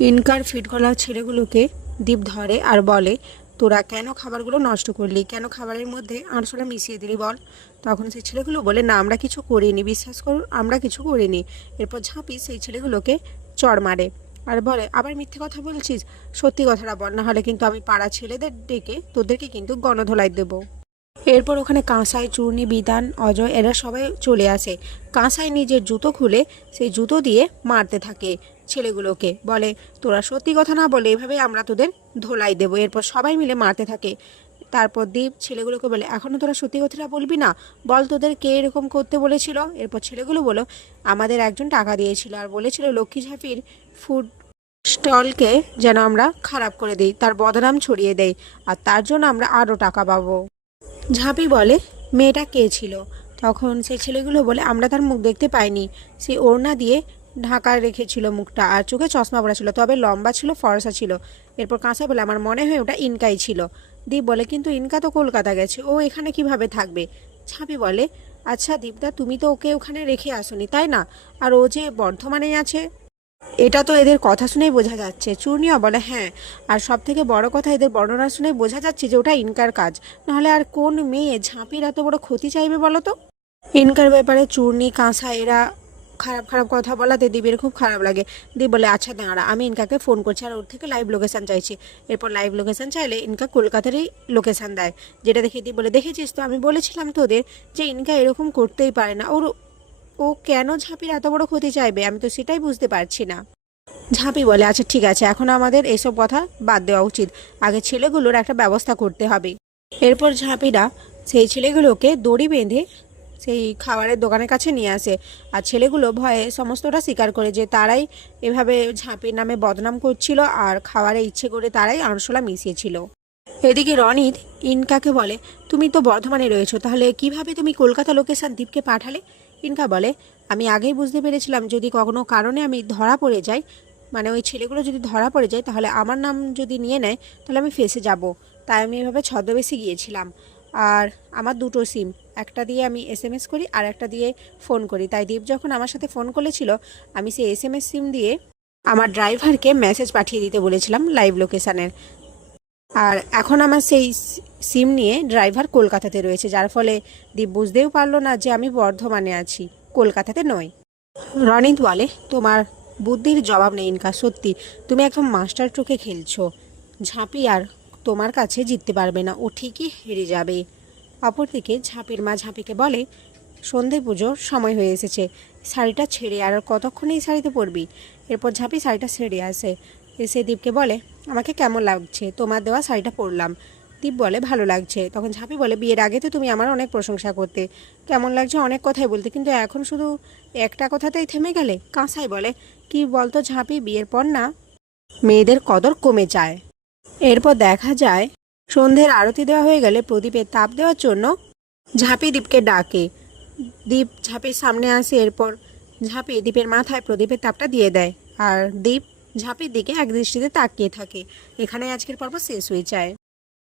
Incur fit গলা ছেলেগুলোকে দীপ ধরে আর বলে, তোরা কেন খাবারগুলো নষ্ট করলি, কেন খাবারের মধ্যে আরশোলা মিশিয়ে দিলি বল। তখন সেই ছেলেগুলো বলে, না আমরা কিছু করিনি, বিশ্বাস করুন আমরা কিছু করিনি। এরপর ঝাঁপি সেই ছেলেগুলোকে চড় মারে আর বলে, আবার মিথ্যে কথা বলছিস, সত্যি কথাটা বল, না হলে কিন্তু আমি পাড়া ছেলেদের ডেকে তোদেরকে কিন্তু গণধোলাই দেবো। এরপর ওখানে কাঁসাই, চূর্ণী, বিতান, অজয় এরা সবাই চলে আসে। কাঁসাই নিজের জুতো খুলে সেই জুতো দিয়ে মারতে থাকে ছেলেগুলোকে, বলে তোরা সত্যি কথা না বলে এভাবে আমরা তোদের ধোলাই দেবো। এরপর সবাই মিলে মারতে থাকে। তারপর দীপ ছেলেগুলোকে বলে, এখনও তোরা সত্যি কথাটা বলবি না, বল তোদের কে এরকম করতে বলেছিল। এরপর ছেলেগুলো বলো, আমাদের একজন টাকা দিয়েছিল আর বলেছিল লক্ষ্মী ঝাঁপির ফুড স্টলকে যেন আমরা খারাপ করে দিই, তার বদনাম ছড়িয়ে দেই, আর তার জন্য আমরা আরও টাকা পাবো। ঝাঁপি বলে, মেয়েটা কে ছিল। তখন সেই ছেলেগুলো বলে, আমরা তার মুখ দেখতে পাইনি, সে ওড়না দিয়ে ঢাকা রেখেছিল মুখটা, আর চোখে চশমা পরা ছিল, তবে লম্বা ছিল, ফর্সা ছিল। এরপর কাঁসা বলে, আমার মনে হয় ওটা ইনকাই ছিল। দীপ বলে, কিন্তু ইনকা তো কলকাতা গেছে, ও এখানে কিভাবে থাকবে। ঝাঁপি বলে, আচ্ছা দীপদা, তুমি তো ওকে ওখানে রেখে আসোনি তাই না, আর ও যে বর্ধমানেই আছে, এটা তো এদের কথা শুনেই বোঝা যাচ্ছে। চূর্ণিয়া বলে, হ্যাঁ, আর সব থেকে বড় কথা, এদের বর্ণনা শুনে বোঝা যাচ্ছে যে ওটা ইনকার কাজ, নাহলে আর কোন মেয়ে ঝাঁপির এত বড় ক্ষতি চাইবে বলো তো। ইনকার ব্যাপারে চূর্ণি, কাঁসা এরা খারাপ খারাপ কথা বলাতে দীপের খুব খারাপ লাগে। দীপ বলে, আচ্ছা দাঁড়া, আমি ইনকাকে ফোন করছি আর ওর থেকে লাইভ লোকেশান চাইছি। এরপর লাইভ লোকেশান চাইলে ইনকা কলকাতারই লোকেশান দেয়, যেটা দেখে দীপ বলে, দেখেছিস তো, আমি বলেছিলাম তোদের যে ইনকা এরকম করতেই পারে না, ও কেন ঝাঁপির এত বড় ক্ষতি চাইবে, আমি তো সেটাই বুঝতে পারছি না। ঝাঁপি বলে, আচ্ছা ঠিক আছে, এখন আমাদের এসব কথা বাদ দেওয়া উচিত, আগে ছেলেগুলোর একটা ব্যবস্থা করতে হবে। এরপর ঝাঁপিরা সেই ছেলেগুলোকে দড়ি বেঁধে সেই খাবারের দোকানের কাছে নিয়ে আসে, আর ছেলেগুলো ভয়ে সমস্তটা স্বীকার করে যে তারাই এভাবে ঝাঁপির নামে বদনাম করছিল, আর খাবারে ইচ্ছে করে তারাই আরশোলা মিশিয়েছিল। এদিকে রনিত ইনকাকে বলে, তুমি তো বর্ধমানে রয়েছো, তাহলে কিভাবে তুমি কলকাতা লোকেশন দীপকে পাঠালে। ইনকা বলে, আমি আগেই বুঝতে পেরেছিলাম যদি কোনো কারণে আমি ধরা পড়ে যাই, মানে ওই ছেলেগুলো যদি ধরা পড়ে যায়, তাহলে আমার নাম যদি নিয়ে নেয় তাহলে আমি ফেঁসে যাব, তাই আমি এভাবে ছদ্মবেশে গিয়েছিলাম। আর আমার দুটো সিম, একটা দিয়ে আমি এসএমএস করি আর একটা দিয়ে ফোন করি, তাই দীপ যখন আমার সাথে ফোন করেছিল আমি সেই এসএমএস সিম দিয়ে আমার ড্রাইভারকে মেসেজ পাঠিয়ে দিতে বলেছিলাম লাইভ লোকেশানের। আর এখন আমার সেই সিম নিয়ে ড্রাইভার কলকাতাতে রয়েছে, যার ফলে দীপ বুঝতেও পারলো না যে আমি বর্ধমানে আছি, কলকাতাতে নয়। রনিত বলে, তোমার বুদ্ধির জবাব নেই ইনকা, সত্যি তুমি একদম মাস্টার ট্রোকে খেলছো। ঝাঁপি আর তোমার কাছে জিততে পারবে না, ও ঠিকই হেরে যাবে। অপরদিকে ঝাঁপির মা ঝাঁপিকে বলে, সন্ধে পুজোর সময় হয়ে এসেছে, শাড়িটা ছেড়ে আর কতক্ষণ এই শাড়িতে পরবি। এরপর ঝাঁপি শাড়িটা ছেড়ে আসে, এসে দীপকে বলে, আমাকে কেমন লাগছে, তোমার দেওয়া শাড়িটা পরলাম। দীপ বলে, ভালো লাগছে। তখন ঝাঁপি বলে, বিয়ের আগে তো তুমি আমার অনেক প্রশংসা করতে, কেমন লাগছে অনেক কথাই বলতে, কিন্তু এখন শুধু একটা কথাতেই থেমে গেলে। কাঁসাই বলে, কি বলতো ঝাঁপি, বিয়ের পর না মেয়েদের কদর কমে যায়। এরপর দেখা যায় সন্ধ্যের আরতি দেওয়া হয়ে গেলে প্রদীপের তাপ দেওয়ার জন্য ঝাঁপি দীপকে ডাকে। দীপ ঝাঁপির সামনে আসে, এরপর ঝাঁপি দীপের মাথায় প্রদীপের তাপটা দিয়ে দেয়, আর দীপ ঝাঁপির দিকে একদৃষ্টিতে তাকিয়ে থাকে। এখানে আজকের পর্ব শেষ হয়ে যায়।